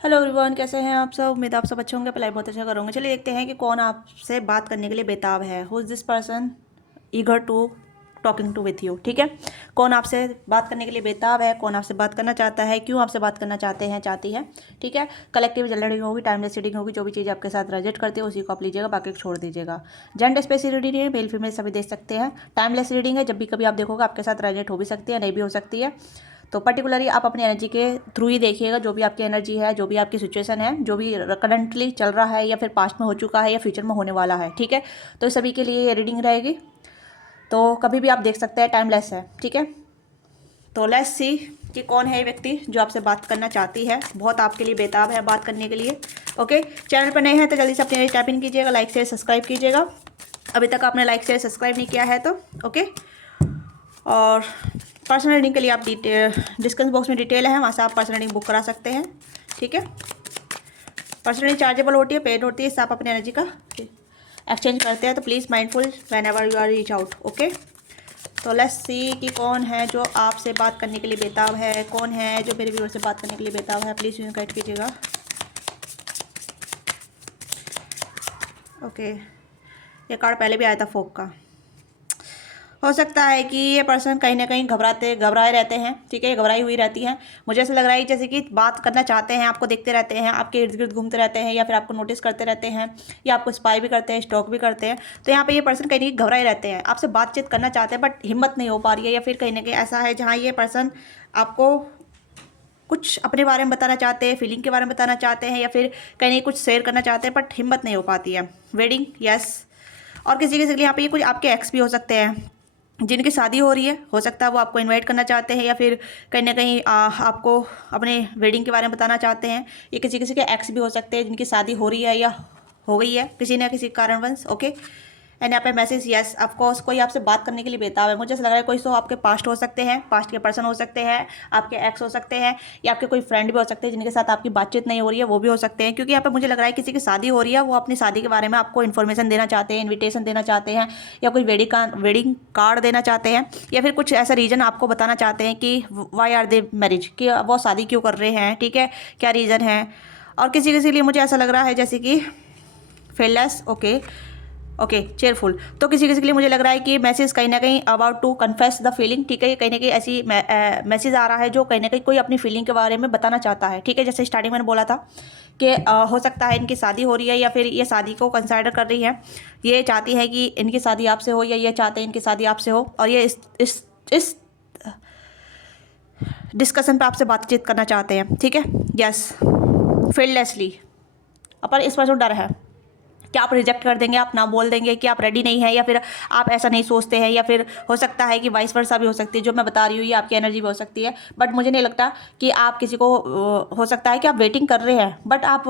Hello everyone, कैसे हैं आप सब। उम्मीद है आप सब अच्छे होंगे, पढ़ाई बहुत अच्छा करोगे। चलिए देखते हैं कि कौन आपसे बात करने के लिए बेताब है। Who is this person eager to talking to with you. ठीक है, कौन आपसे बात करने के लिए बेताब है, कौन आपसे बात करना चाहता है, क्यों आपसे बात करना चाहते हैं, चाहती है। ठीक है, कलेक्टिव रीडिंग होगी, टाइमलेस रीडिंग होगी। जो भी चीज़ आपके साथ रेजोनेट करती है उसी को आप लीजिएगा, बाकी को छोड़ दीजिएगा। जेंडर स्पेसिफिक रीडिंग है, मेल फीमेल सभी देख सकते हैं। टाइमलेस रीडिंग है, जब भी कभी आप देखोगे आपके साथ रेजोनेट हो भी सकती है, नहीं भी हो सकती है। तो पर्टिकुलरली आप अपनी एनर्जी के थ्रू ही देखिएगा। जो भी आपकी एनर्जी है, जो भी आपकी सिचुएशन है, जो भी करंटली चल रहा है या फिर पास्ट में हो चुका है या फ्यूचर में होने वाला है। ठीक है, तो सभी के लिए ये रीडिंग रहेगी, तो कभी भी आप देख सकते हैं, टाइमलेस है। ठीक है, तो लेट्स सी कि कौन है ये व्यक्ति जो आपसे बात करना चाहती है, बहुत आपके लिए बेताब है बात करने के लिए। ओके, चैनल पर नए हैं तो जल्दी से अपने टैप इन कीजिएगा, लाइक शेयर सब्सक्राइब कीजिएगा। अभी तक आपने लाइक शेयर सब्सक्राइब नहीं किया है तो ओके। और पर्सनल रीडिंग के लिए आप डिस्क्रिप्शन बॉक्स में डिटेल है, वहाँ से आप पर्सनल रीडिंग बुक करा सकते हैं। ठीक है, पर्सनल रीडिंग चार्जेबल होती है, पेड होती है, इससे आप अपनी एनर्जी का एक्सचेंज करते हैं। तो please mindful whenever you are reach out. Okay, तो लेट्स सी कि कौन है जो आपसे बात करने के लिए बेताब है, कौन है जो मेरे व्यूअर से बात करने के लिए बेताब है। प्लीज़ यूँ गाइड कीजिएगा। ओके, ये कार्ड पहले भी आया था फोक का। हो सकता है कि ये पर्सन कहीं ना कहीं घबराए रहते हैं। ठीक है, ये घबराई हुई रहती हैं। मुझे ऐसा लग रहा है जैसे कि बात करना चाहते हैं, आपको देखते रहते हैं, आपके इर्द गिर्द घूमते रहते हैं, या फिर आपको नोटिस करते रहते हैं, या आपको स्पाई भी करते हैं, स्टॉक भी करते हैं। तो यहाँ पे ये पर्सन कहीं ना कहीं घबराए रहते हैं, आपसे बातचीत करना चाहते हैं बट हिम्मत नहीं हो पा रही है। या फिर कहीं ना कहीं ऐसा है जहाँ ये पर्सन आपको कुछ अपने बारे में बताना चाहते हैं, फीलिंग के बारे में बताना चाहते हैं, या फिर कहीं ना कुछ शेयर करना चाहते हैं बट हिम्मत नहीं हो पाती है। Wedding, yes. और किसी के लिए यहाँ पे ये कुछ आपके एक्स भी हो सकते हैं जिनकी शादी हो रही है। हो सकता है वो आपको इनवाइट करना चाहते हैं, या फिर कहीं ना कहीं आपको अपने वेडिंग के बारे में बताना चाहते हैं। ये किसी किसी के एक्स भी हो सकते हैं जिनकी शादी हो रही है या हो गई है किसी न किसी कारणवश। ओके, एंड यहाँ पे मैसेज, यस ऑफकोर्स कोई आपसे बात करने के लिए बेताब है। मुझे ऐसा लग रहा है कोई तो आपके पास्ट हो सकते हैं, पास्ट के पर्सन हो सकते हैं, आपके एक्स हो सकते हैं, या आपके कोई फ्रेंड भी हो सकते हैं जिनके साथ आपकी बातचीत नहीं हो रही है, वो भी हो सकते हैं। क्योंकि यहाँ पे मुझे लग रहा है किसी की शादी हो रही है, वो अपनी शादी के बारे में आपको इन्फॉर्मेशन देना चाहते हैं, इन्विटेशन देना चाहते हैं, या कोई वेडिंग कार्ड देना चाहते हैं, या फिर कुछ ऐसा रीज़न आपको बताना चाहते हैं कि वाई आर दे मैरिज, कि वो शादी क्यों कर रहे हैं। ठीक है, क्या रीज़न है। और किसी किसी के लिए मुझे ऐसा लग रहा है जैसे कि फेललेस, ओके ओके, चेयरफुल। तो किसी किसी के लिए मुझे लग रहा है कि मैसेज कहीं ना कहीं about to confess the feeling. ठीक है, कहीं ना कहीं ऐसी मैसेज आ रहा है जो कहीं ना कहीं कोई अपनी फीलिंग के बारे में बताना चाहता है। ठीक है, जैसे स्टार्टिंग मैंने बोला था कि हो सकता है इनकी शादी हो रही है, या फिर ये शादी को कंसिडर कर रही है। ये चाहती है कि इनकी शादी आपसे हो, या ये चाहते हैं इनकी शादी आपसे हो, और ये इस डिस्कशन पे आपसे बातचीत करना चाहते हैं। ठीक है, यस, फील्डलेसली। पर इस पर जो डर है कि आप रिजेक्ट कर देंगे, आप ना बोल देंगे कि आप रेडी नहीं है, या फिर आप ऐसा नहीं सोचते हैं, या फिर हो सकता है कि वाइस वर्सा भी हो सकती है। जो मैं बता रही हूँ ये आपकी एनर्जी भी हो सकती है, बट मुझे नहीं लगता कि आप किसी को हो सकता है कि आप वेटिंग कर रहे हैं बट आप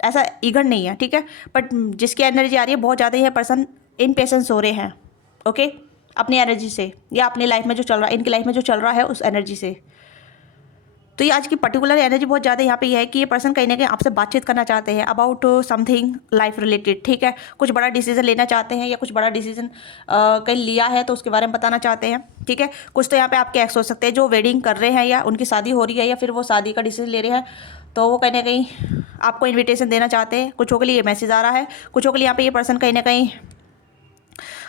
ऐसा ईगर नहीं है। ठीक है, बट जिसकी एनर्जी आ रही है बहुत ज़्यादा ही है, पर्सन इन पेशेंस हो रहे हैं। ओके, अपनी एनर्जी से, या अपनी लाइफ में जो चल रहा है, इनकी लाइफ में जो चल रहा है उस एनर्जी से। तो ये आज की पर्टिकुलर एनर्जी बहुत ज़्यादा यहाँ पे ये है कि ये पर्सन कहीं ना कहीं आपसे बातचीत करना चाहते हैं अबाउट समथिंग लाइफ रिलेटेड। ठीक है, कुछ बड़ा डिसीजन लेना चाहते हैं, या कुछ बड़ा डिसीजन कहीं लिया है तो उसके बारे में बताना चाहते हैं। ठीक है, कुछ तो यहाँ पे आपके एक्स हो सकते हैं जो वेडिंग कर रहे हैं, या उनकी शादी हो रही है, या फिर वो शादी का डिसीजन ले रहे हैं। तो वो कहीं ना कहीं आपको इन्विटेशन देना चाहते हैं। कुछों के लिए ये मैसेज आ रहा है, कुछों के लिए यहाँ पे ये पर्सन कहीं ना कहीं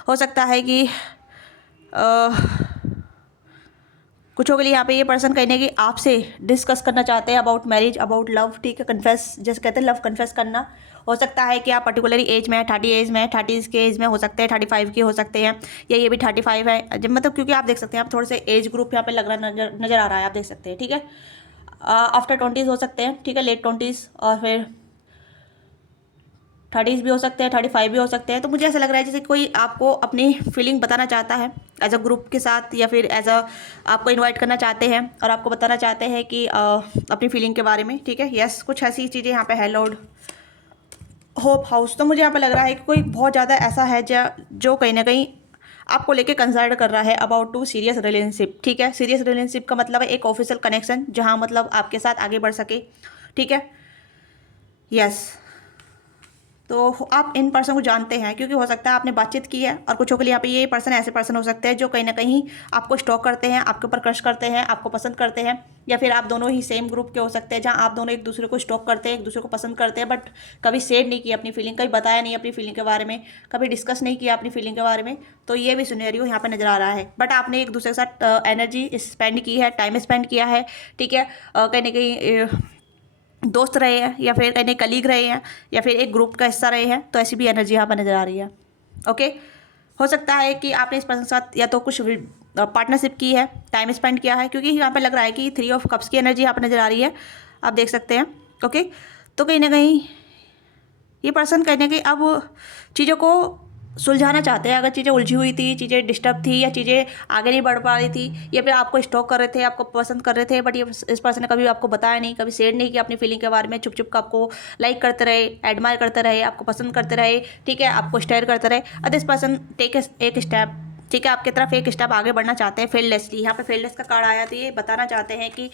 हो सकता है कि कुछों के लिए यहाँ पे ये पर्सन कहीं ना कहीं आपसे डिस्कस करना चाहते हैं अबाउट मैरिज, अबाउट लव। ठीक है, कन्फेस, जैसे कहते हैं लव कन्फेस करना। हो सकता है कि आप पर्टिकुलरली एज में, 30 एज में, 30 के एज में हो सकते हैं, 35 के हो सकते हैं, या ये भी 35 है। जब मतलब क्योंकि आप देख सकते हैं, आप थोड़े से एज ग्रुप यहाँ पे लग रहा नजर आ रहा है, आप देख सकते हैं। ठीक है, आफ्टर 20s हो सकते हैं। ठीक है, लेट 20s, और फिर 30s भी हो सकते हैं, 35 भी हो सकते हैं। तो मुझे ऐसा लग रहा है जैसे कोई आपको अपनी फीलिंग बताना चाहता है एज अ ग्रुप के साथ, या फिर एज अ आपको इनवाइट करना चाहते हैं और आपको बताना चाहते हैं कि अपनी फीलिंग के बारे में। ठीक है, यस, कुछ ऐसी चीज़ें यहाँ पे है। Lord hope house. तो मुझे यहाँ पे लग रहा है कि कोई बहुत ज़्यादा ऐसा है जो कहीं ना कहीं आपको लेके कंसर्न कर रहा है अबाउट टू सीरियस रिलेशनशिप। ठीक है, सीरियस रिलेशनशिप का मतलब है एक ऑफिशियल कनेक्शन जहाँ मतलब आपके साथ आगे बढ़ सके। ठीक है, यस। तो आप इन पर्सन को जानते हैं, क्योंकि हो सकता है आपने बातचीत की है, और कुछों के लिए यहाँ पे ये पर्सन ऐसे पर्सन हो सकते हैं जो कहीं ना कहीं आपको स्टॉक करते हैं, आपके ऊपर क्रश करते हैं, आपको पसंद करते हैं, या फिर आप दोनों ही सेम ग्रुप के हो सकते हैं जहाँ आप दोनों एक दूसरे को स्टॉक करते हैं, एक दूसरे को पसंद करते हैं, बट कभी शेयर नहीं किया अपनी फीलिंग, कभी बताया नहीं अपनी फीलिंग के बारे में, कभी डिस्कस नहीं किया अपनी फीलिंग के बारे में। तो ये भी सिनेरियो यहाँ पर नज़र आ रहा है, बट आपने एक दूसरे के साथ एनर्जी स्पेंड की है, टाइम स्पेंड किया है, ठीक है। कहीं ना कहीं दोस्त रहे हैं, या फिर कहीं कलीग रहे हैं, या फिर एक ग्रुप का हिस्सा रहे हैं, तो ऐसी भी एनर्जी यहाँ पर नज़र आ रही है। ओके, हो सकता है कि आपने इस पर्सन के साथ या तो कुछ पार्टनरशिप की है, टाइम स्पेंड किया है, क्योंकि यहाँ पे लग रहा है कि 3 ऑफ कप्स की एनर्जी यहाँ पर नज़र आ रही है, आप देख सकते हैं। ओके, तो कहीं ना कहीं ये पर्सन कहीं ना कहीं अब चीज़ों को सुलझाना चाहते हैं। अगर चीज़ें उलझी हुई थी, चीज़ें डिस्टर्ब थी, या चीज़ें आगे नहीं बढ़ पा रही थी, या फिर आपको स्टॉक कर रहे थे, आपको पसंद कर रहे थे, बट ये इस पर्सन ने कभी आपको बताया नहीं, कभी शेयर नहीं किया अपनी फीलिंग के बारे में, चुप चुप का आपको लाइक करते रहे, एडमायर करते रहे, आपको पसंद करते रहे, ठीक है, आपको स्टेयर करते रहे। अब दिस पर्सन टेक एक स्टेप, ठीक है, आपकी तरफ एक स्टेप आगे बढ़ना चाहते हैं फेयरलेसली। यहाँ पे फेयरलेस का कार्ड आया, तो ये बताना चाहते हैं कि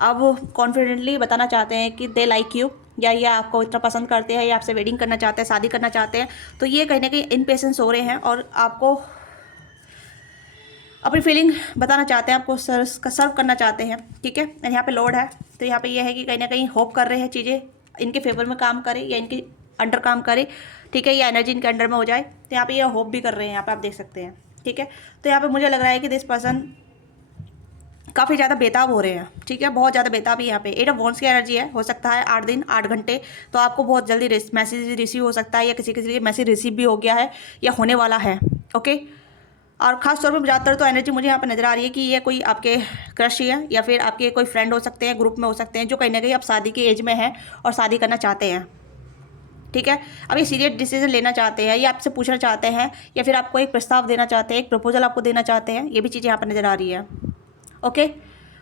अब कॉन्फिडेंटली बताना चाहते हैं कि दे लाइक यू, या ये आपको इतना पसंद करते हैं, या आपसे वेडिंग करना चाहते हैं, शादी करना चाहते हैं। तो ये कहीं ना कहीं इनपेशेंस हो रहे हैं, और आपको अपनी फीलिंग बताना चाहते हैं, आपको सर्व करना चाहते हैं, ठीक है। यहाँ पे लॉर्ड है, तो यहाँ पे ये है कि कहीं ना कहीं होप कर रहे हैं चीज़ें इनके फेवर में काम करे, या इनके अंडर काम करे, ठीक है, या एनर्जी इनके अंडर में हो जाए। तो यहाँ पे ये होप भी कर रहे हैं, यहाँ पे आप देख सकते हैं, ठीक है। तो यहाँ पे मुझे लग रहा है कि दिस पर्सन काफ़ी ज़्यादा बेताब हो रहे हैं, ठीक है, बहुत ज़्यादा बेताब ही यहाँ पे 8 ऑफ वॉन्ड्स की एनर्जी है। हो सकता है 8 दिन 8 घंटे, तो आपको बहुत जल्दी मैसेज रिसीव हो सकता है, या किसी किसी मैसेज रिसीव भी हो गया है, या होने वाला है। ओके, और ख़ास तौर पर ज़्यादातर तो एनर्जी मुझे यहाँ पर नज़र आ रही है कि ये कोई आपके क्रश है, या फिर आपके कोई फ्रेंड हो सकते हैं, ग्रुप में हो सकते हैं, जो कहीं ना कहीं आप शादी की एज में हैं और शादी करना चाहते हैं, ठीक है। अब ये सीरियस डिसीजन लेना चाहते हैं, या आपसे पूछना चाहते हैं, या फिर आपको एक प्रस्ताव देना चाहते हैं, एक प्रपोजल आपको देना चाहते हैं, ये भी चीज़ यहाँ पर नज़र आ रही है। ओके,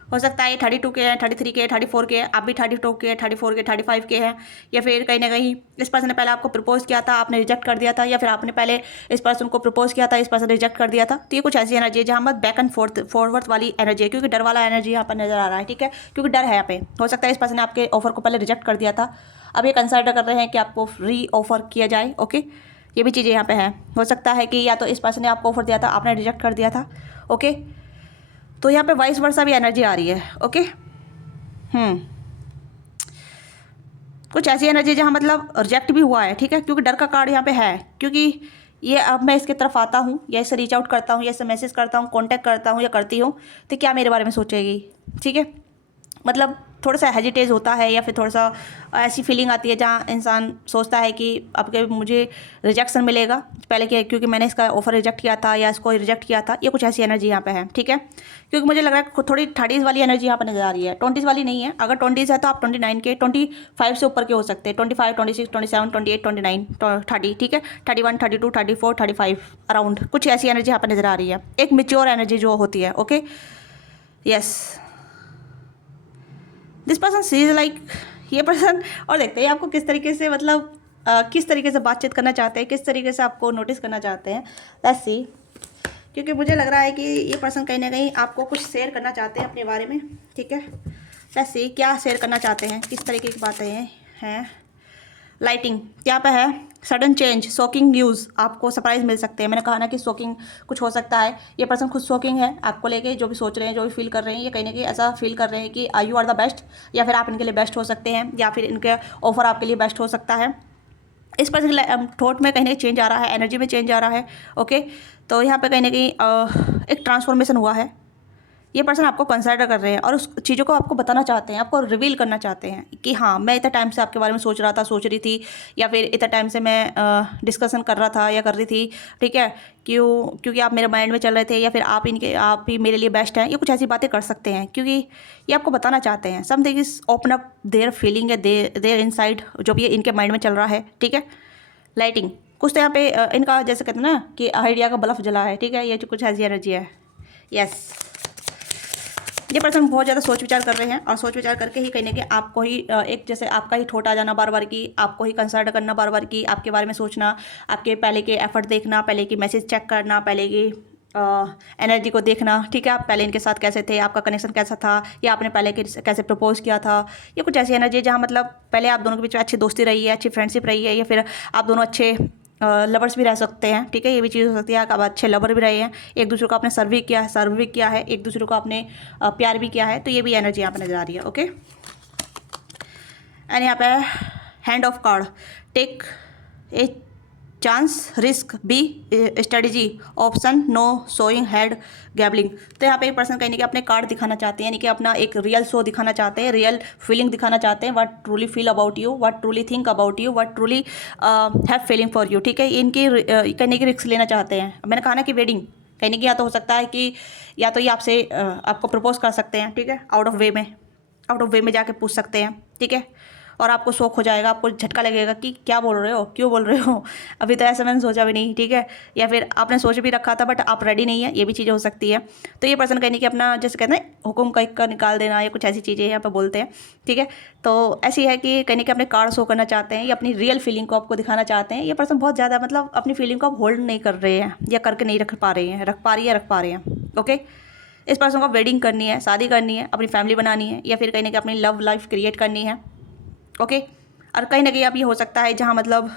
हो सकता है ये 32 के हैं, 33 के, 34 के, आप भी 32 के, 34 के, 35 के हैं, या फिर कहीं ना कहीं इस पर्सन ने पहले आपको प्रपोज किया था, आपने रिजेक्ट कर दिया था, या फिर आपने पहले इस पर्सन को प्रपोज किया था, इस पर्सन रिजेक्ट कर दिया था। तो ये कुछ ऐसी एनर्जी है जहाँ मत बैक एंड फॉरवर्ड वाली एनर्जी है, क्योंकि डर वाला एनर्जी यहाँ पर नजर आ रहा है, ठीक है, क्योंकि डर है यहाँ पे। हो सकता है इस पर्सन ने आपके ऑफर को पहले रिजेक्ट कर दिया था, अब ये कंसिडर कर रहे हैं कि आपको री ऑफर किया जाए। ओके, ये भी चीज़ें यहाँ पे हैं। हो सकता है कि या तो इस पर्सन ने आपको ऑफर दिया था, आपने रिजेक्ट कर दिया था। ओके, तो यहाँ पे वाइस वर्सा भी एनर्जी आ रही है। ओके, कुछ ऐसी एनर्जी जहाँ मतलब रिजेक्ट भी हुआ है, ठीक है, क्योंकि डर का कार्ड यहाँ पे है, क्योंकि ये अब मैं इसके तरफ आता हूँ, या इससे रीच आउट करता हूँ, या इससे मैसेज करता हूँ, कांटेक्ट करता हूँ, या करती हूँ, तो क्या मेरे बारे में सोचेगी, ठीक है। मतलब थोड़ा सा हेजिटेज होता है, या फिर थोड़ा सा ऐसी फीलिंग आती है जहाँ इंसान सोचता है कि अब के मुझे रिजेक्शन मिलेगा पहले के, क्योंकि मैंने इसका ऑफर रिजेक्ट किया था, या इसको रिजेक्ट किया था। ये कुछ ऐसी एनर्जी यहाँ पे है, ठीक है, क्योंकि मुझे लग रहा है थोड़ी 30s वाली एनर्जी यहाँ पर नजर आ रही है, 20s वाली नहीं है। अगर 20s है तो आप 29 के, 25 से ऊपर के हो सकते हैं, 25, 26, 27, 28, 29, 30, ठीक है, 31, 32, 34, 35 अराउंड कुछ ऐसी एनर्जी यहाँ पर नजर आ रही है, एक मेच्योर एनर्जी जो होती है। Okay, yes, this person sees like, ये पर्सन, और देखते हैं आपको किस तरीके से मतलब किस तरीके से बातचीत करना चाहते हैं, किस तरीके से आपको नोटिस करना चाहते हैं। लेट्स सी, क्योंकि मुझे लग रहा है कि ये पर्सन कहीं ना कहीं आपको कुछ शेयर करना चाहते हैं अपने बारे में, ठीक है। लेट्स सी क्या शेयर करना चाहते हैं, किस तरीके की बातें हैं। लाइटिंग यहाँ पे है, सडन चेंज, शॉकिंग न्यूज़, आपको सरप्राइज मिल सकते हैं। मैंने कहा ना कि शॉकिंग कुछ हो सकता है, ये पर्सन खुद शॉकिंग है आपको लेके, जो भी सोच रहे हैं, जो भी फील कर रहे हैं, ये कहीं ना कहीं ऐसा फील कर रहे हैं कि यू आर द बेस्ट, या फिर आप इनके लिए बेस्ट हो सकते हैं, या फिर इनके ऑफर आपके लिए बेस्ट हो सकता है। इस पर्सन थॉट में कहीं ना कहीं चेंज आ रहा है, एनर्जी में चेंज आ रहा है। ओके, तो यहाँ पे कहीं ना कहीं एक ट्रांसफॉर्मेशन हुआ है। ये पर्सन आपको कंसिडर कर रहे हैं, और उस चीज़ों को आपको बताना चाहते हैं, आपको रिवील करना चाहते हैं कि हाँ, मैं इतने टाइम से आपके बारे में सोच रहा था, सोच रही थी, या फिर इतने टाइम से मैं डिस्कशन कर रहा था या कर रही थी, ठीक है, क्योंकि आप मेरे माइंड में चल रहे थे, या फिर आप ही मेरे लिए बेस्ट हैं। ये कुछ ऐसी बातें कर सकते हैं, क्योंकि ये आपको बताना चाहते हैं something is open up their feeling है, देयर इनसाइड, जो भी इनके माइंड में चल रहा है, ठीक है। लाइटिंग कुछ तो यहाँ पे इनका जैसे कहते हैं ना कि आइडिया का बल्ब जला है, ठीक है, ये कुछ ऐसी एनर्जी है। यस, ये पर्सन बहुत ज़्यादा सोच विचार कर रहे हैं, और सोच विचार करके ही कहीं ना कहीं आपको ही एक जैसे आपका ही थॉट आ जाना बार बार की, आपको ही कंसिडर करना बार बार की, आपके बारे में सोचना, आपके पहले के एफर्ट देखना, पहले की मैसेज चेक करना, पहले की एनर्जी को देखना, ठीक है। आप पहले इनके साथ कैसे थे, आपका कनेक्शन कैसा था, या आपने पहले कैसे प्रपोज किया था। ये कुछ ऐसी एनर्जी है जहाँ मतलब पहले आप दोनों के बीच में अच्छी दोस्ती रही है, अच्छी फ्रेंडशिप रही है, या फिर आप दोनों अच्छे लवर्स भी रह सकते हैं, ठीक है। ये भी चीज़ हो सकती है, आप अच्छे लवर भी रहे हैं, एक दूसरे को आपने सर्व भी किया है, एक दूसरे को आपने प्यार भी किया है। तो ये भी एनर्जी यहाँ पर नजर आ रही है, ओके। एंड यहाँ पे hand of card, take a chance, risk, be strategy, option no, showing head, gambling. तो यहाँ पे एक पर्सन कहीं ना कहीं अपने कार्ड दिखाना चाहते हैं, यानी कि अपना एक रियल शो दिखाना चाहते हैं, रियल फीलिंग दिखाना चाहते हैं, what truly feel about you, what truly think about you, what truly have feeling for you, ठीक है। इनकी कहीं की रिस्क लेना चाहते हैं। मैंने कहा ना कि वेडिंग कहीं ना कहीं या तो हो सकता है कि या तो ये आपसे आपको प्रपोज कर सकते हैं, ठीक है, आउट ऑफ वे में जाके पूछ सकते हैं, ठीक है। और आपको शौक हो जाएगा, आपको झटका लगेगा कि क्या बोल रहे हो, क्यों बोल रहे हो, अभी तो ऐसा मैंने सोचा भी नहीं, ठीक है। या फिर आपने सोच भी रखा था बट आप रेडी नहीं है, ये भी चीज़ें हो सकती है। तो ये पर्सन कहने की अपना जैसे कहते हैं हुक्म का निकाल देना, या कुछ ऐसी चीज़ें यहाँ पर बोलते हैं, ठीक है। तो ऐसी है कि कहने के अपने कार्ड शो करना चाहते हैं, या अपनी रियल फीलिंग को आपको दिखाना चाहते हैं। ये पर्सन बहुत ज़्यादा मतलब अपनी फीलिंग को आप होल्ड नहीं कर रहे हैं, या करके नहीं रख पा रहे हैं, रख पा रहे हैं, ओके। इस पर्सन को वेडिंग करनी है, शादी करनी है, अपनी फैमिली बनानी है, या फिर कहीं ना कहीं अपनी लव लाइफ क्रिएट करनी है, ओके। और कहीं ना कहीं अब ये हो सकता है जहाँ मतलब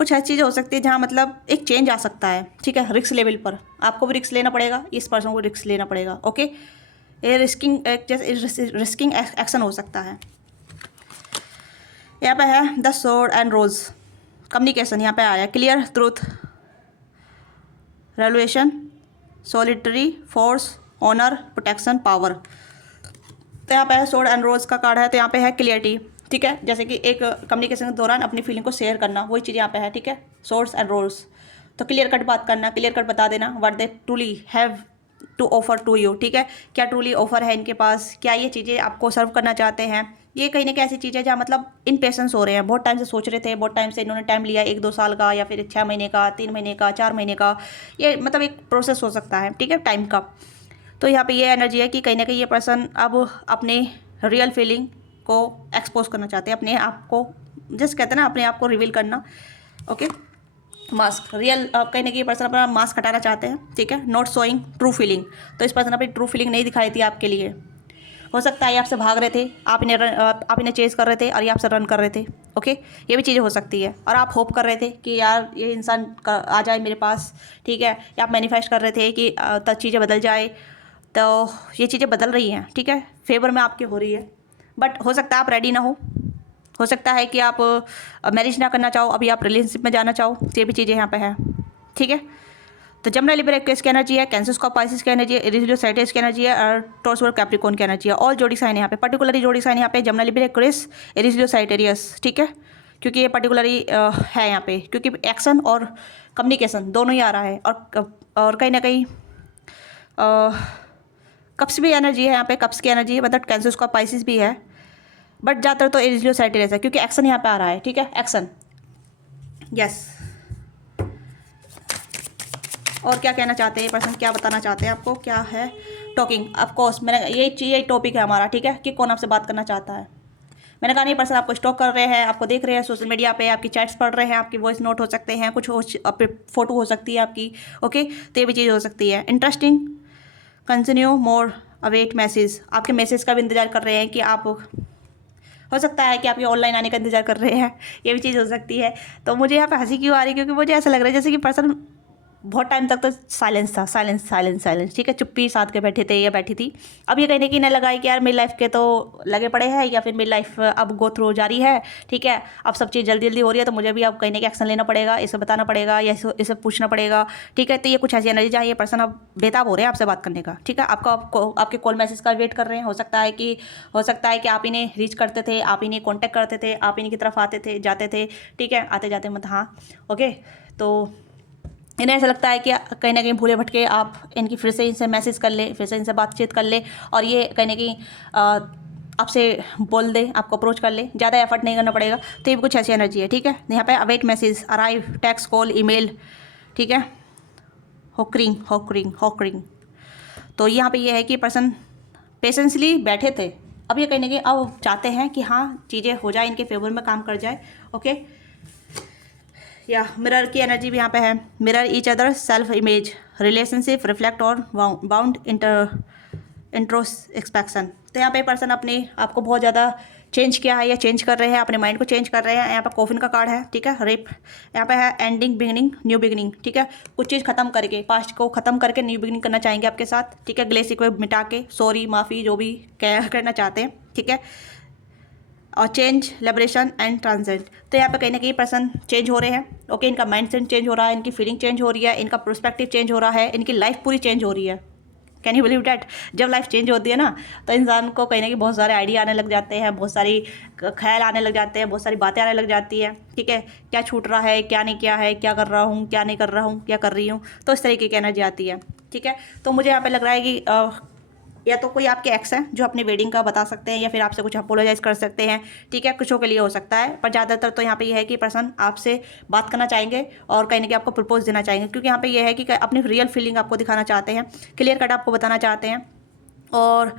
कुछ ऐसी चीज़ें हो सकती है जहाँ मतलब एक चेंज आ सकता है, ठीक है। रिस्क लेवल पर आपको भी रिस्क लेना पड़ेगा, इस पर्सन को रिस्क लेना पड़ेगा, ओके। ये रिस्किंग एक्शन हो सकता है। यहाँ पे है the sword and rose, communication यहाँ पे आया, clear truth, revolution, solitary, force, honour, protection, power. तो यहाँ पे है स्वॉर्ड एंड रोज का कार्ड है, तो यहाँ पे है क्लियरिटी, ठीक है। जैसे कि एक कम्युनिकेशन के दौरान अपनी फीलिंग को शेयर करना, वही चीज़ यहाँ पे है, ठीक है। स्वॉर्ड्स एंड रोज, तो क्लियर कट बात करना, क्लियर कट बता देना what they truly have to offer to you, ठीक है। क्या ट्रूली ऑफर है इनके पास, क्या ये चीज़ें आपको सर्व करना चाहते हैं। ये कहीं ना कहीं ऐसी चीज़ है जहाँ मतलब इन पेशेंस हो रहे हैं, बहुत टाइम से सोच रहे थे, बहुत टाइम से इन्होंने टाइम लिया, 1-2 साल का, या फिर 6 महीने का, 3 महीने का, 4 महीने का, ये मतलब एक प्रोसेस हो सकता है, ठीक है, टाइम का। तो यहाँ पे ये एनर्जी है कि कहीं ना कहीं ये पर्सन अब अपने रियल फीलिंग को एक्सपोज करना चाहते हैं, अपने आप को, जस्ट कहते हैं ना अपने आप को रिवील करना, ओके। मास्क, रियल कहीं ना कहीं पर्सन अपना मास्क हटाना चाहते हैं, ठीक है। नॉट शोइंग ट्रू फीलिंग, तो इस पर्सन अपनी ट्रू फीलिंग नहीं दिखाई थी आपके लिए। हो सकता है ये आपसे भाग रहे थे, आप इन्हें चेज कर रहे थे, और ये आपसे रन कर रहे थे, ओके। ये भी चीज़ें हो सकती है। और आप होप कर रहे थे कि यार ये इंसान आ जाए मेरे पास, ठीक है। या आप मैनिफेस्ट कर रहे थे कि तब चीज़ें बदल जाए, तो ये चीज़ें बदल रही हैं, ठीक है, फेवर में आपके हो रही है। बट हो सकता है आप रेडी ना हो सकता है कि आप मैरिज ना करना चाहो, अभी आप रिलेशनशिप में जाना चाहो, तो ये भी चीज़ें यहाँ पे है, ठीक है। तो जमुना लिब्रा किसकी एनर्जी है, कैंसर स्कॉर्पियो पाइसेस की एनर्जी है, इरिजियो साइटिस की एनर्जी है, और टॉरस और कैप्रिकॉर्न की एनर्जी है। ऑल जोड़ी साइन यहाँ पे, पर्टिकुलरली जोड़ी साइन यहाँ पे जमुना लिब्रा क्रिस, इरिजियो साइटेरियस, ठीक है। क्योंकि ये पर्टिकुलरली है यहाँ पे, क्योंकि एक्शन और कम्युनिकेशन दोनों ही आ रहा है। और कहीं ना कहीं कप्स भी एनर्जी है यहाँ पे, कप्स की एनर्जी है, मतलब कैंसर स्कॉर्पियो पाइसेस भी है, बट ज़्यादातर तो इरिजियो साइटेरियस है, क्योंकि एक्शन यहाँ पे आ रहा है, ठीक है, एक्शन, यस। और क्या कहना चाहते हैं ये पर्सन, क्या बताना चाहते हैं आपको, क्या है टॉकिंग, ऑफकोर्स मैंने यही टॉपिक है हमारा, ठीक है, कि कौन आपसे बात करना चाहता है। मैंने कहा नहीं, पर्सन आपको स्टॉक कर रहे हैं, आपको देख रहे हैं सोशल मीडिया पे, आपकी चैट्स पढ़ रहे हैं, आपकी वॉइस नोट हो सकते हैं, कुछ फोटो हो सकती है आपकी, ओके। तो ये भी चीज़ हो सकती है। इंटरेस्टिंग, कंटिन्यू मोर, अवेट मैसेज, आपके मैसेज का भी इंतजार कर रहे हैं कि आप, हो सकता है कि आप ये ऑनलाइन आने का इंतजार कर रहे हैं, ये भी चीज़ हो सकती है। तो मुझे यहाँ पे हंसी क्यों आ रही है, क्योंकि मुझे ऐसा लग रहा है जैसे कि पर्सन बहुत टाइम तक तो साइलेंस था, साइलेंस, ठीक है, चुप्पी साथ के बैठे थे या बैठी थी। अब ये कहने की न लगा है कि यार मेरी लाइफ के तो लगे पड़े हैं, या फिर मेरी लाइफ अब गो थ्रू जारी है, ठीक है, अब सब चीज़ जल्दी जल्दी हो रही है, तो मुझे भी अब कहने के एक्शन लेना पड़ेगा, इसे बताना पड़ेगा, या इसे पूछना पड़ेगा, ठीक है। तो ये कुछ ऐसी एनर्जी जहाँ ये पर्सन अब बेताब हो रहे हैं आपसे बात करने का, ठीक है। आपके कॉल मैसेज का वेट कर रहे हैं। हो सकता है कि आप इन्हें रीच करते थे, आप इन्हें कॉन्टैक्ट करते थे, आप इन्हीं की तरफ आते थे, जाते थे, ठीक है, आते जाते मत, हाँ, ओके। तो इन्हें ऐसा लगता है कि कहीं ना कहीं भूले भटके आप इनकी फिर से इनसे मैसेज कर ले, फिर से इनसे बातचीत कर ले, और ये कहीं ना कहीं आपसे बोल दे, आपको अप्रोच कर ले, ज़्यादा एफर्ट नहीं करना पड़ेगा। तो ये भी कुछ ऐसी एनर्जी है, ठीक है। यहाँ पे await message, arrive, text, call, email, ठीक है, हॉकरिंग। तो यहाँ पे ये है कि पर्सन पेशेंसली बैठे थे, अब ये कहीं ना कहीं अब चाहते हैं कि हाँ चीज़ें हो जाए, इनके फेवर में काम कर जाए, ओके। या मिरर की एनर्जी भी यहाँ पे है। Mirror each other, self image, relationship, reflect और बाउंड इंट्रोस्पेक्शन। तो यहाँ पे पर्सन अपने आप को बहुत ज़्यादा चेंज किया है या चेंज कर रहे हैं, अपने माइंड को चेंज कर रहे हैं। यहाँ पर कॉफिन का कार्ड है, ठीक है, रेप। यहाँ पे है एंडिंग, बिगिनिंग, न्यू बिगिनिंग, ठीक है। कुछ चीज़ खत्म करके, पास्ट को खत्म करके न्यू बिगिनिंग करना चाहेंगे आपके साथ, ठीक है। ग्लेसी को मिटा के सॉरी, माफ़ी, जो भी करना चाहते हैं, ठीक है। और चेंज, लिबरेशन एंड ट्रांसेंड। तो यहाँ पे कहीं ना कहीं पर्सन चेंज हो रहे हैं, ओके। इनका माइंड सेट चेंज हो रहा है, इनकी फीलिंग चेंज हो रही है, इनका पर्सपेक्टिव चेंज हो रहा है, इनकी लाइफ पूरी चेंज हो रही है। Can you believe that? जब लाइफ चेंज होती है ना, तो इंसान को कहीं ना कहीं बहुत सारे आइडिया आने लग जाते हैं, बहुत सारी ख्याल आने लग जाते हैं, बहुत सारी बातें आने लग जाती हैं, ठीक है। क्या छूट रहा है, क्या नहीं किया है, क्या कर रहा हूँ, क्या नहीं कर रहा हूँ, क्या कर रही हूँ, तो इस तरीके की एनर्जी आती है, ठीक है। तो मुझे यहाँ पे लग रहा है कि या तो कोई आपके एक्स हैं जो अपनी वेडिंग का बता सकते हैं, या फिर आपसे कुछ अपोलोजाइज कर सकते हैं, ठीक है। कुछों के लिए हो सकता है, पर ज़्यादातर तो यहाँ पे ये है कि पर्सन आपसे बात करना चाहेंगे और कहीं ना कहीं आपको प्रपोज देना चाहेंगे, क्योंकि यहाँ पे ये है कि अपनी रियल फीलिंग आपको दिखाना चाहते हैं, क्लियर कट आपको बताना चाहते हैं और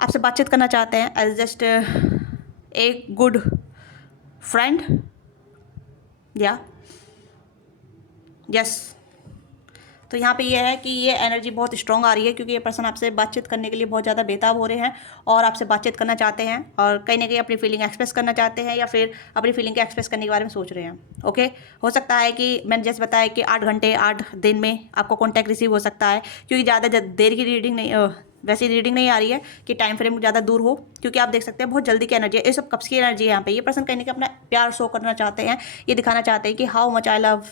आपसे बातचीत करना चाहते हैं as just a good friend या यस। तो यहाँ पे ये है कि ये एनर्जी बहुत स्ट्रॉन्ग आ रही है, क्योंकि ये पर्सन आपसे बातचीत करने के लिए बहुत ज़्यादा बेताब हो रहे हैं और आपसे बातचीत करना चाहते हैं और कहीं ना कहीं अपनी फीलिंग एक्सप्रेस करना चाहते हैं, या फिर अपनी फीलिंग के एक्सप्रेस करने के बारे में सोच रहे हैं, ओके। हो सकता है कि मैंने जैसे बताया कि 8 घंटे 8 दिन में आपको कॉन्टैक्ट रिसीव हो सकता है, क्योंकि ज़्यादा देर की रीडिंग नहीं, वैसी रीडिंग नहीं आ रही है कि टाइम फ्रेम ज़्यादा दूर हो, क्योंकि आप देख सकते हैं बहुत जल्दी की एनर्जी है। ये सब कब्ज़ की एनर्जी है यहाँ पे। ये पर्सन कहीं ना कहीं अपना प्यार शो करना चाहते हैं, ये दिखाना चाहते हैं कि how much I love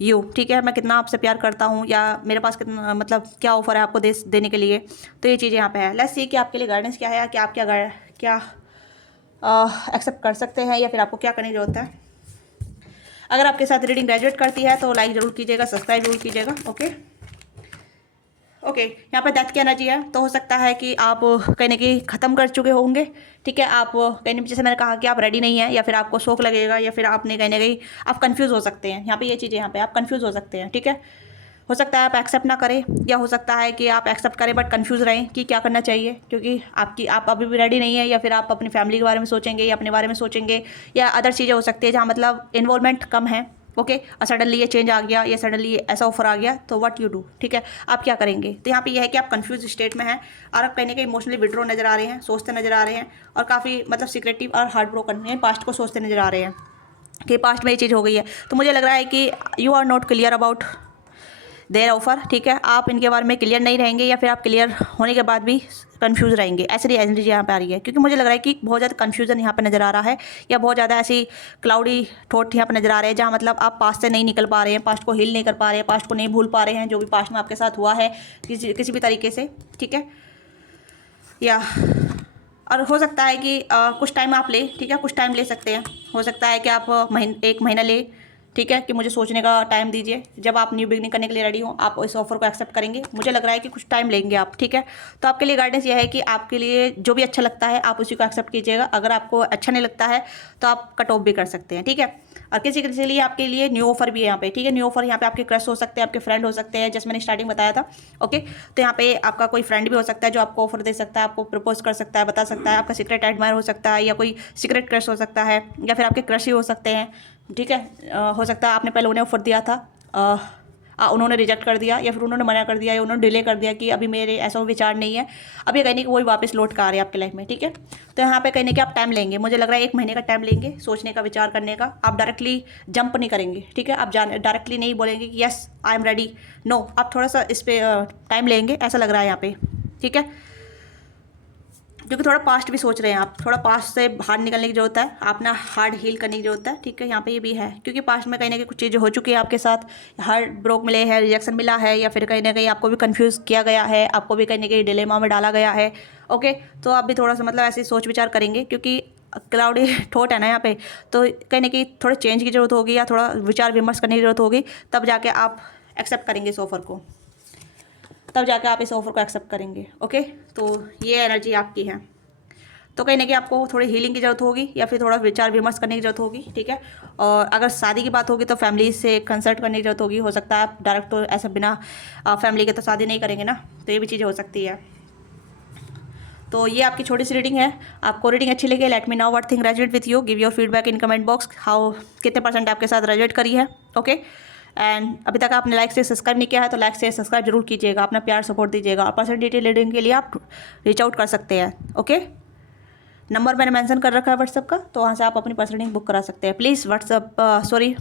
you, ठीक है, मैं कितना आपसे प्यार करता हूँ, या मेरे पास कितना, मतलब क्या ऑफर है आपको देने के लिए। तो ये चीज़ें यहाँ पे है। लेट्स सी कि आपके लिए गाइडेंस क्या है, कि आप क्या एक्सेप्ट कर सकते हैं, या फिर आपको क्या करने की जरूरत है। अगर आपके साथ रीडिंग ग्रेजुएट करती है तो लाइक ज़रूर कीजिएगा, सब्सक्राइब जरूर कीजिएगा, ओके। ओके, यहाँ पर डेथ की एनर्जी है, तो हो सकता है कि आप कहीं ना कहीं ख़त्म कर चुके होंगे, ठीक है। आप कहीं ना, जैसे मैंने कहा कि आप रेडी नहीं हैं, या फिर आपको शौक लगेगा, या फिर आपने कहीं ना कहीं आप कंफ्यूज हो सकते हैं। यहाँ पे ये चीज़ें, यहाँ पे आप कंफ्यूज हो सकते हैं, ठीक है। हो सकता है आप एक्सेप्ट ना करें, या हो सकता है कि आप एक्सेप्ट करें बट कंफ्यूज रहें कि क्या करना चाहिए, क्योंकि आप अभी भी रेडी नहीं है, या फिर आप अपनी फैमिली के बारे में सोचेंगे, या अपने बारे में सोचेंगे, या अदर चीज़ें हो सकती है जहाँ मतलब इन्वॉल्वमेंट कम है, ओके। और सडनली ये चेंज आ गया, या सडनली ऐसा ऑफर आ गया, तो व्हाट यू डू, ठीक है, आप क्या करेंगे। तो यहाँ पे ये है कि आप कंफ्यूज स्टेट में हैं और आप कहीं ना कहीं इमोशनली विड्रॉ नजर आ रहे हैं, सोचते नजर आ रहे हैं, और काफ़ी मतलब सिक्रेटिव और हार्ट ब्रोकन पास्ट को सोचते नजर आ रहे हैं कि पास्ट में ये चीज़ हो गई है। तो मुझे लग रहा है कि you are not clear about their offer, ठीक है। आप इनके बारे में क्लियर नहीं रहेंगे, या फिर आप क्लियर होने के बाद भी कंफ्यूज रहेंगे, ऐसी एनर्जी यहाँ पे आ रही है। क्योंकि मुझे लग रहा है कि बहुत ज़्यादा कंफ्यूजन यहाँ पे नज़र आ रहा है, या बहुत ज़्यादा ऐसी क्लाउडी थॉट यहाँ पे नज़र आ रहे हैं, जहाँ मतलब आप पास्ट से नहीं निकल पा रहे हैं, पास्ट को हील नहीं कर पा रहे हैं, पास्ट को नहीं भूल पा रहे हैं, जो भी पास्ट में आपके साथ हुआ है किसी भी तरीके से, ठीक है। या और हो सकता है कि कुछ टाइम आप ले, ठीक है, कुछ टाइम ले सकते हैं। हो सकता है कि आप 1 महीना ले, ठीक है, कि मुझे सोचने का टाइम दीजिए। जब आप न्यू बिगनिंग करने के लिए रेडी हो, आप इस ऑफर को एक्सेप्ट करेंगे। मुझे लग रहा है कि कुछ टाइम लेंगे आप, ठीक है। तो आपके लिए गाइडेंस ये है कि आपके लिए जो भी अच्छा लगता है आप उसी को एक्सेप्ट कीजिएगा। अगर आपको अच्छा नहीं लगता है तो आप कट ऑफ भी कर सकते हैं, ठीक है। और किसी के लिए आपके लिए न्यू ऑफर भी है यहाँ पे, ठीक है। न्यू ऑफर यहाँ पे आपके क्रश हो सकते हैं, आपके फ्रेंड हो सकते हैं, जैसे मैंने स्टार्टिंग बताया था, ओके। तो यहाँ पे आपका कोई फ्रेंड भी हो सकता है जो आपको ऑफर दे सकता है, आपको प्रपोज कर सकता है, बता सकता है। आपका सीक्रेट एडमायर हो सकता है, या कोई सीक्रेट क्रश हो सकता है, या फिर आपके क्रश ही हो सकते हैं, ठीक है। हो सकता है आपने पहले उन्हें ऑफर दिया था, उन्होंने रिजेक्ट कर दिया, या फिर उन्होंने मना कर दिया, या उन्होंने डिले कर दिया कि अभी मेरे ऐसा विचार नहीं है, अब ये कहने कि वही वापस लौट कर आ रहे हैं आपकी लाइफ में, ठीक है। तो यहाँ पे कहने कि आप टाइम लेंगे, मुझे लग रहा है 1 महीने का टाइम लेंगे सोचने का, विचार करने का। आप डायरेक्टली जंप नहीं करेंगे, ठीक है। आप डायरेक्टली नहीं बोलेंगे कि yes I am ready, no, आप थोड़ा सा इस पर टाइम लेंगे, ऐसा लग रहा है यहाँ पे, ठीक है। क्योंकि थोड़ा पास्ट भी सोच रहे हैं आप, थोड़ा पास्ट से बाहर निकलने की जरूरत है, अपना हार्ट हील करने की जरूरत है, ठीक है। यहाँ पे ये भी है, क्योंकि पास्ट में कहीं ना कहीं कुछ चीज़ें हो चुकी है आपके साथ, हार्ट ब्रोक मिले हैं, रिजेक्शन मिला है, या फिर कहीं ना कहीं आपको भी कंफ्यूज किया गया है, आपको भी कहीं ना कहीं डिलेमा में डाला गया है, ओके। तो आप भी थोड़ा सा मतलब ऐसे सोच विचार करेंगे, क्योंकि क्लाउडी थॉट है ना यहाँ पे, तो कहीं ना कहीं थोड़े चेंज की जरूरत होगी, या थोड़ा विचार विमर्श करने की जरूरत होगी, तब जाके आप एक्सेप्ट करेंगे इस ऑफर को, तब जाके आप इस ऑफर को एक्सेप्ट करेंगे, ओके। तो ये एनर्जी आपकी है। तो कहीं ना कहीं आपको थोड़ी हीलिंग की जरूरत होगी, या फिर थोड़ा विचार विमर्श करने की जरूरत होगी, ठीक है। और अगर शादी की बात होगी तो फैमिली से कंसल्ट करने की जरूरत होगी। हो सकता है आप डायरेक्ट तो ऐसा बिना फैमिली के तो शादी नहीं करेंगे ना, तो ये भी चीज़ें हो सकती है। तो ये आपकी छोटी सी रीडिंग है। आपको रीडिंग अच्छी लगी, let me know what thing resonate with you, give your feedback in comment box, how कितने परसेंट आपके साथ रेजोनेट करी है। ओके, एंड अभी तक आपने लाइक से सब्सक्राइब नहीं किया है तो लाइक से सब्सक्राइब जरूर कीजिएगा, अपना प्यार सपोर्ट दीजिएगा। और पर्सनल डिटेल रीडिंग के लिए आप रीच आउट कर सकते हैं। ओके, नंबर मैंने मेंशन कर रखा है व्हाट्सअप का, तो वहाँ से आप अपनी पर्सनल रीडिंग बुक करा सकते हैं। प्लीज़ व्हाट्सअप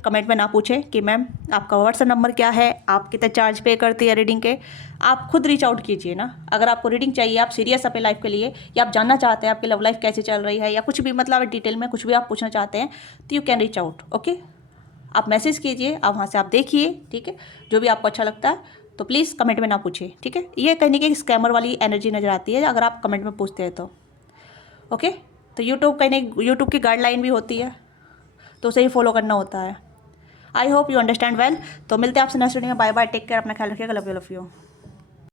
कमेंट में ना पूछें कि मैम आपका व्हाट्सअप नंबर क्या है, आप कितने चार्ज पे करती है रीडिंग के। आप खुद रीच आउट कीजिए ना। अगर आपको रीडिंग चाहिए, आप सीरियस अपने लाइफ के लिए, या आप जानना चाहते हैं आपकी लव लाइफ कैसे चल रही है, या कुछ भी मतलब डिटेल में कुछ भी आप पूछना चाहते हैं, तो you can reach out. Okay, आप मैसेज कीजिए, आप वहाँ से आप देखिए, ठीक है, जो भी आपको अच्छा लगता है। तो प्लीज़ कमेंट में ना पूछिए, ठीक है। ये कहने की स्कैमर वाली एनर्जी नज़र आती है अगर आप कमेंट में पूछते हैं तो। ओके, तो यूट्यूब कहीं यूट्यूब की गाइडलाइन भी होती है, तो उसे ही फॉलो करना होता है। I hope you understand well. तो मिलते हैं आपसे नेक्स्ट वीडियो में। बाय बाय, टेक केयर, अपना ख्याल रखिएगा, लव यू।